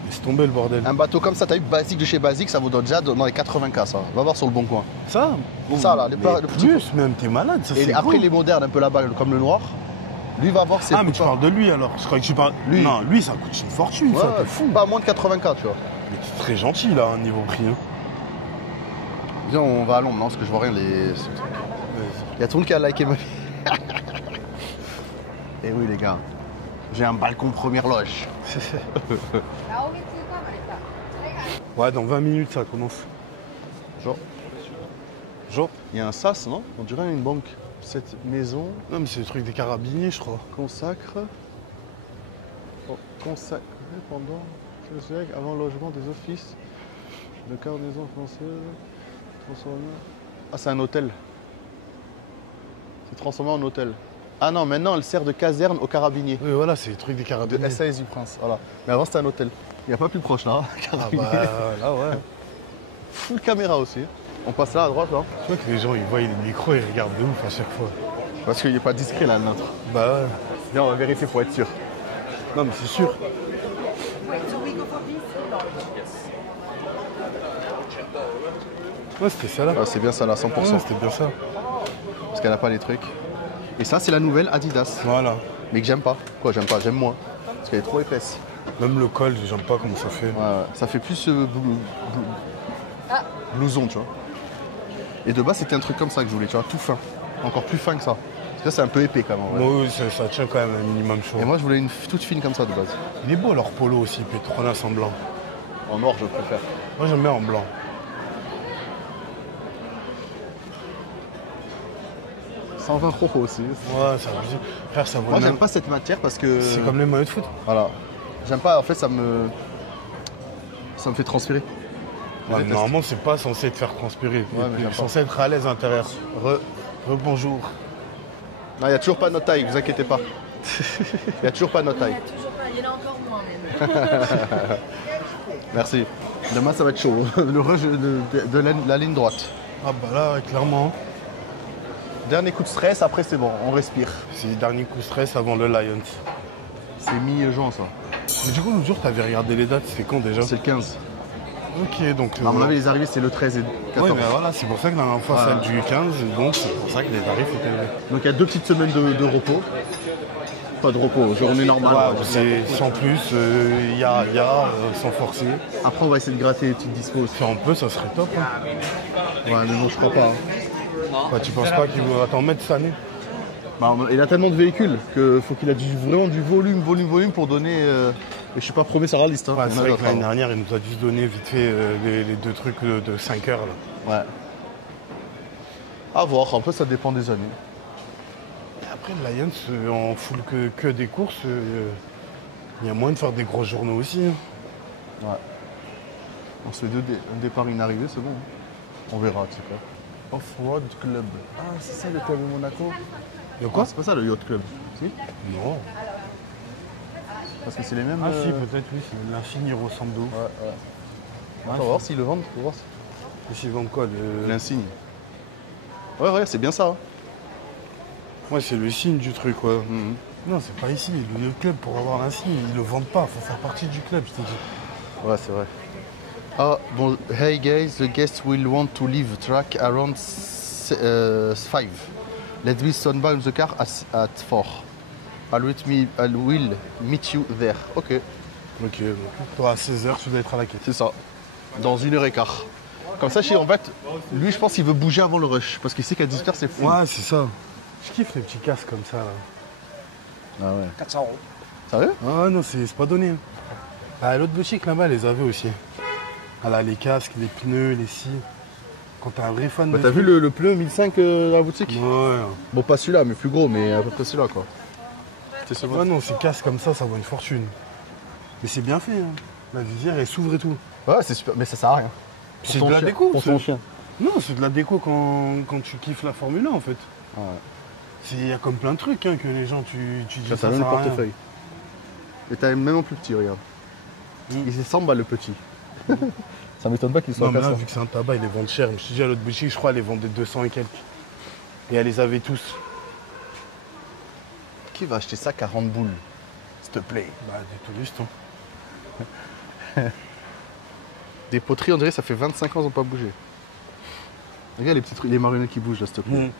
Laisse tomber le bordel. Un bateau comme ça, t'as vu, basique de chez basique, ça vaut déjà dans les 80K, ça. Va voir sur le bon coin. Ça Ça, là, mais le petit plus même, t'es malade, ça Et c'est après, gros. les modernes, un peu là-bas, comme le noir, lui va voir ses. Ah, mais tu parles de lui alors. Je crois que tu parles. Lui. Non, lui, ça coûte une fortune, Ouais, ça, t'es fou. pas moins de 80K, tu vois. Mais t'es très gentil, là, niveau prix. Hein. Viens, on va à l'ombre, non, parce que je vois rien, ce truc. Il y a tout le monde qui a liké ma vie. Et oui, les gars, j'ai un balcon première loge. Ouais, dans 20 minutes, ça commence. Genre, il y a un sas, non? On dirait une banque. Cette maison Non, mais c'est le truc des carabiniers, je crois. consacrée pendant le siècle avant le logement des offices de cargaison française transformé. Ah, c'est un hôtel. C'est transformé en hôtel. Ah non, maintenant elle sert de caserne aux carabiniers. Oui, voilà, c'est le truc des De carabiniers. SAS du Prince, voilà. Mais avant c'était un hôtel. Il n'y a pas plus proche là. Ah Carabiniers. bah, là, ouais. Full caméra aussi. On passe là à droite là. Tu vois que les gens, ils voient les micros, ils regardent de ouf à chaque fois. Parce qu'il n'est pas discret là le nôtre. Bah ouais. Viens, on va vérifier pour être sûr. Non, mais c'est sûr. Ouais, c'était ça, là. Ah, c'est bien ça là, 100%. Ouais, c'était bien ça. Parce qu'elle n'a pas les trucs. Et ça c'est la nouvelle Adidas. Voilà. Mais que j'aime pas. Quoi, j'aime pas, j'aime moins. Parce qu'elle est trop épaisse. Même le col, j'aime pas comment ça fait. Ouais, ça fait plus blouson, tu vois. Et de base, c'était un truc comme ça que je voulais, tu vois, tout fin. Encore plus fin que ça. Parce que là, c'est un peu épais quand même. en vrai. Moi, oui, ça tient quand même un minimum chaud. Et moi, je voulais une toute fine comme ça de base. Il est beau leur polo aussi, Petronas en blanc. En noir, je préfère. Moi, j'aime bien en blanc. « 120 euros aussi. Ouais, c'est abusé. Frère, ça vaut Moi, le j'aime même. pas cette matière parce que. C'est comme les maillots de foot. Voilà. J'aime pas, en fait, ça me fait transpirer. Je Ouais, déteste. normalement, c'est pas censé te faire transpirer. mais j'aime C'est pas. censé être à l'aise à l'intérieur. Rebonjour. Non, il n'y a toujours pas notre taille, vous inquiétez pas. Il n'y a toujours pas notre Il y taille. a toujours pas, il y en a encore moins même. Merci. Demain, ça va être chaud. Le rush de la ligne droite. Ah bah là, clairement, Dernier coup de stress, après, c'est bon, on respire. c'est les derniers coups de stress avant le Lions. C'est mi-juin, ça. Mais du coup, l'autre jour, t'avais regardé les dates, c'était quand déjà? C'est le 15. Ok, donc... À mon avis, les arrivées, c'est le 13 et le 14. Ouais, mais voilà, c'est pour ça que la dernière fois, Voilà. celle du 15, donc c'est pour ça que les tarifs étaient élevés. Donc, il y a 2 petites semaines de repos. Pas de repos, journée normale. Ouais, quoi. c'est sans plus, sans forcer. Après, on va essayer de gratter les petites dispos. Si on peut, ça serait top. Hein. Ouais, mais non, je crois pas. Hein. Bah, tu penses pas qu'il va t'en mettre cette année? Bah, il a tellement de véhicules qu'il faut qu'il a vraiment du volume pour donner. Et je suis pas premier sur la liste. Hein. Ouais, Il y c'est en a vrai que d'autres l'année avant. dernière, il nous a juste donné vite fait les deux trucs de 5 heures. Là. Ouais. À voir, un peu ça dépend des années. Et après, le Lions, en full que des courses, il y a moyen de faire des grosses journées aussi. Hein. Ouais. On se fait un départ, une arrivée, c'est bon. Hein. On verra, tu sais quoi. Off-Road Club. Ah, c'est ça le club de Monaco. Il y a quoi? C'est pas ça le Yacht Club. Si. Non. Parce que c'est les mêmes. Ah si, peut-être, oui. L'insigne, il ressemble de ouf. Ouais, ouais. On va voir s'ils le vendent. Faut voir. Et s'ils vendent quoi L'insigne. Ouais, c'est bien ça. Hein. Ouais, c'est le signe du truc, ouais. Mhm. Non, c'est pas ici. Le club, pour avoir l'insigne, ils le vendent pas. Faut faire partie du club, je t'ai dit. Ouais, c'est vrai. Ah, bon, hey guys, the guests will want to leave track around 5. Let's be stand by in the car at 4. I will meet you there. Ok, Ok, donc toi à 16h, tu dois être à la quête. c'est ça. Dans 1h15. Comme ça, en fait, lui, je pense qu'il veut bouger avant le rush. Parce qu'il sait qu'à 18h, c'est fou. Ouais, c'est ça. Je kiffe les petits casques comme ça. Là. Ah ouais. 400 euros. Sérieux? Ah non, c'est pas donné. Ah, l'autre boutique là-bas, elle les avait aussi. Elle a les casques, les pneus, les scies. Quand t'es un vrai fan Bah, de t'as vu le pneu 1005 dans la boutique? Ouais. Bon, pas celui-là, mais plus gros, mais à peu près celui-là, quoi. C'était ce Ouais, non, ces casques comme ça vaut une fortune. Mais c'est bien fait. Hein. La visière, elle s'ouvre et tout. Ouais, c'est super, mais ça sert à rien. Pour C'est ton de la chien. déco. Pour ton chien. Non, c'est de la déco quand tu kiffes la Formule 1 en fait. Ouais. Il y a comme plein de trucs hein, que les gens, tu dis Ça, ça t'as même le sert à rien. portefeuille. Et t'as même en plus petit, regarde. Il s'est 100 balles le petit. Ça m'étonne pas qu'il soit Non, mais comme là, ça. vu que c'est un tabac, ils les vendent cher. Je me suis dit à l'autre boutique, je crois, elle les vendait 200 et quelques. Et elle les avait tous. Qui va acheter ça 40 boules? S'il te plaît. Bah, des touristes. Hein. Des poteries, on dirait ça fait 25 ans qu'ils n'ont pas bougé. Regarde les petits trucs, les marionnettes qui bougent là, s'il te plaît.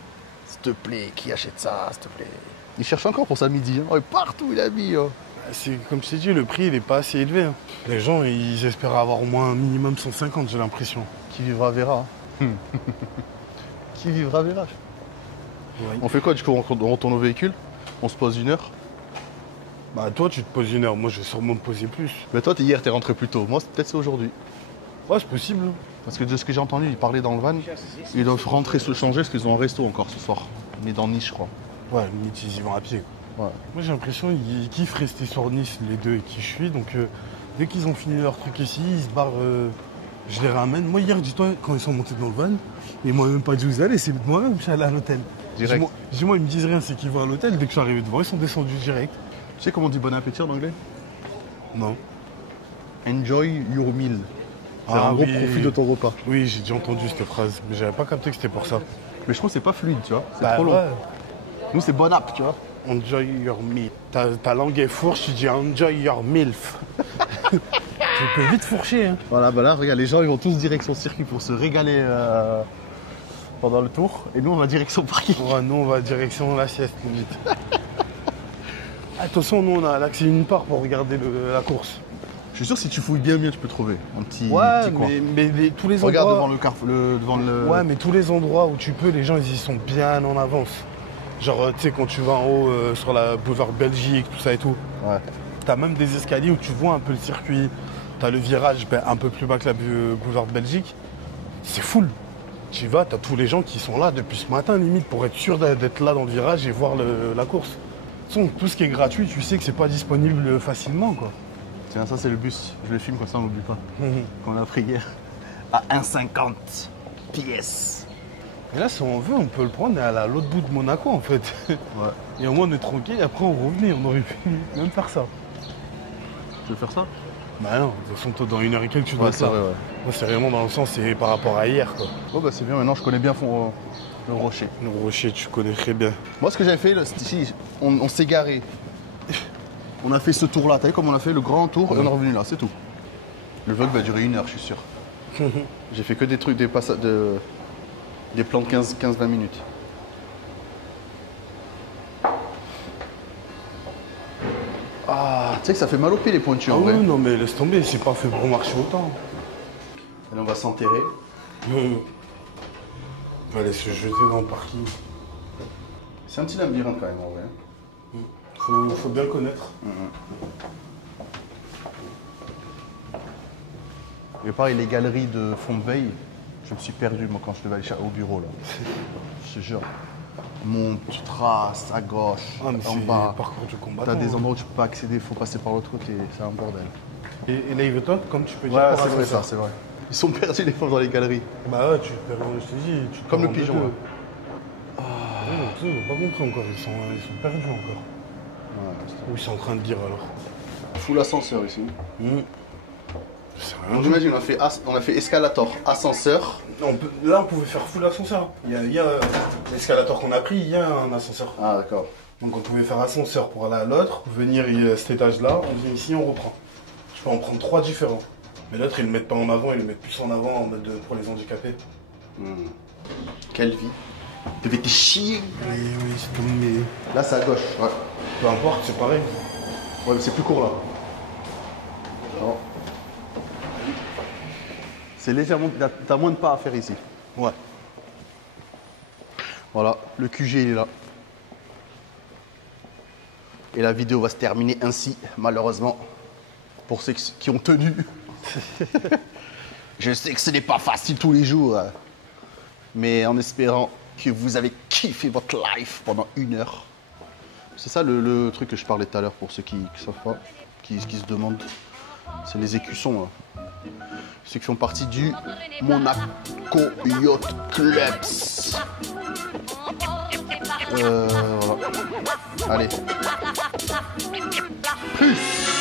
S'il te plaît, qui achète ça, s'il te plaît? Il cherche encore pour sa midi. Hein. Oh, et partout il a mis. Oh. C'est comme je t'ai dit, le prix, il est pas assez élevé. Hein. Les gens, ils espèrent avoir au moins un minimum 150, j'ai l'impression. Qui vivra verra. Hein. Qui vivra verra. Ouais. On fait quoi du coup? On retourne au véhicule? On se pose 1 heure? Bah, toi, tu te poses 1 heure. Moi, je vais sûrement me poser plus. Mais toi, hier, t'es rentré plus tôt. Moi, peut-être c'est aujourd'hui. Ouais, c'est possible. Hein. Parce que de ce que j'ai entendu, ils parlaient dans le van. Ils doivent rentrer se changer parce qu'ils ont un resto encore ce soir. Mais dans Nice, je crois. Ouais, limite, ils y vont à pied. Ouais. Moi, j'ai l'impression qu'ils kiffent rester sur Nice, les deux, et qui je suis. Donc, dès qu'ils ont fini leur truc ici, ils se barrent. Je les ramène. Moi, hier, dis-toi, quand ils sont montés dans le van, ils m'ont même pas dit où ils allaient, c'est moi-même, je suis allé à l'hôtel. Direct. Dis-moi, ils me disent rien, c'est qu'ils vont à l'hôtel. Dès que je suis arrivé devant, ils sont descendus direct. Tu sais comment on dit bon appétit en anglais? Non. Enjoy your meal. C'est Ah un gros oui. profit de ton repas. Oui, j'ai déjà entendu cette phrase, mais j'avais pas capté que c'était pour ça. Mais je trouve que c'est pas fluide, tu vois. C'est Bah, trop long. ouais. Nous, c'est bon app, tu vois. Enjoy your meat. Ta langue est fourche, tu dis enjoy your milf. Tu peux vite fourcher, hein. Voilà, bah là, regarde, les gens, ils vont tous direction circuit pour se régaler pendant le tour. Et nous, on va direction parking. Ouais, nous, on va direction la sieste, vite. Attention, nous, on a l'accès une part pour regarder la course. Je suis sûr que si tu fouilles bien, tu peux trouver un petit, Ouais, petit coin. mais tous les Regarde endroits... devant le... Ouais, mais tous les endroits où tu peux, les gens, ils y sont bien en avance. Genre, tu sais, quand tu vas en haut sur la boulevard Belgique, tout ça et tout, Ouais. t'as même des escaliers où tu vois un peu le circuit. T'as le virage un peu plus bas que la boulevard Belgique. C'est full. Tu y vas, t'as tous les gens qui sont là depuis ce matin, limite, pour être sûr d'être là dans le virage et voir la course. De toute façon, tout ce qui est gratuit, tu sais que c'est pas disponible facilement, quoi. Tiens, ça, c'est le bus. Je le filme comme ça, on n'oublie pas. Qu'on a pris hier. À 1,50 pièces. Et là, si on veut, on peut le prendre à l'autre bout de Monaco, en fait. Ouais. Et au moins, on est tranquille, et après, on revenait. On aurait pu même faire ça. Tu veux faire ça? Bah non, de toute façon, toi, dans 1 heure et quelques, tu dois Ouais, être c'est là. vrai, ouais. Moi, c'est vraiment dans le sens, c'est par rapport à hier, quoi. Bon, bah, c'est bien. Maintenant, je connais bien le rocher. Le rocher, tu connais très bien. Moi, ce que j'avais fait, là, c'était ici, on s'est garé. On a fait ce tour-là. T'as vu comme on a fait le grand tour et on est revenu là, c'est tout. Le vlog va durer 1 heure, je suis sûr. J'ai fait que des trucs, des plans de 15-20 minutes. Ah, tu sais que ça fait mal au pied les pointures Ah en vrai. oui, non, mais laisse tomber, c'est pas fait pour marcher autant. Allez, on va s'enterrer. On va aller se jeter dans le parking. C'est un petit labyrinthe quand même en vrai. Faut bien le connaître. Et pareil, les galeries de Fontvieille, je me suis perdu moi quand je devais aller au bureau là. Je te jure. Monte, tu traces à gauche, Ah, mais en c'est bas. le parcours du combattant. T'as des endroits où tu peux pas accéder, il faut passer par l'autre côté, c'est un bordel. Et là, il veut toi, comme tu peux dire. Ouais, par c'est vrai ascenseur. ça, c'est vrai. Ils sont perdus les pauvres dans les galeries. Bah ouais, tu te perds, je te dis. Tu te Comme le perds en pigeon, deux. là. Ouais, ils n'ont pas compris encore, ils sont perdus encore. Ou ils sont en train de dire alors. Full ascenseur ici. C'est Donc rien. j'imagine, on a fait escalator, ascenseur. Non, là, on pouvait faire full ascenseur. Il y a l'escalator qu'on a pris, il y a un ascenseur. Ah d'accord. Donc on pouvait faire ascenseur pour aller à l'autre, venir à cet étage-là, on vient ici, on reprend. Je peux en prendre 3 différents. Mais l'autre, ils le mettent pas en avant, ils le mettent plus en avant en mode pour les handicapés. Quelle vie. Devait te chier. Oui, oui, c'est comme mais... Là, c'est à gauche. Ouais. Peu importe, c'est pareil. Ouais, mais c'est plus court là. Non. C'est légèrement. T'as moins de pas à faire ici. Ouais. Voilà, le QG il est là. Et la vidéo va se terminer ainsi, malheureusement, pour ceux qui ont tenu. Je sais que ce n'est pas facile tous les jours, hein. Mais en espérant que vous avez kiffé votre live pendant 1 heure. C'est ça le truc que je parlais tout à l'heure pour ceux qui ne savent pas, qui se demandent. C'est les écussons, là. Ceux qui font partie du Monaco Yacht Clubs. Voilà. Allez. Peace.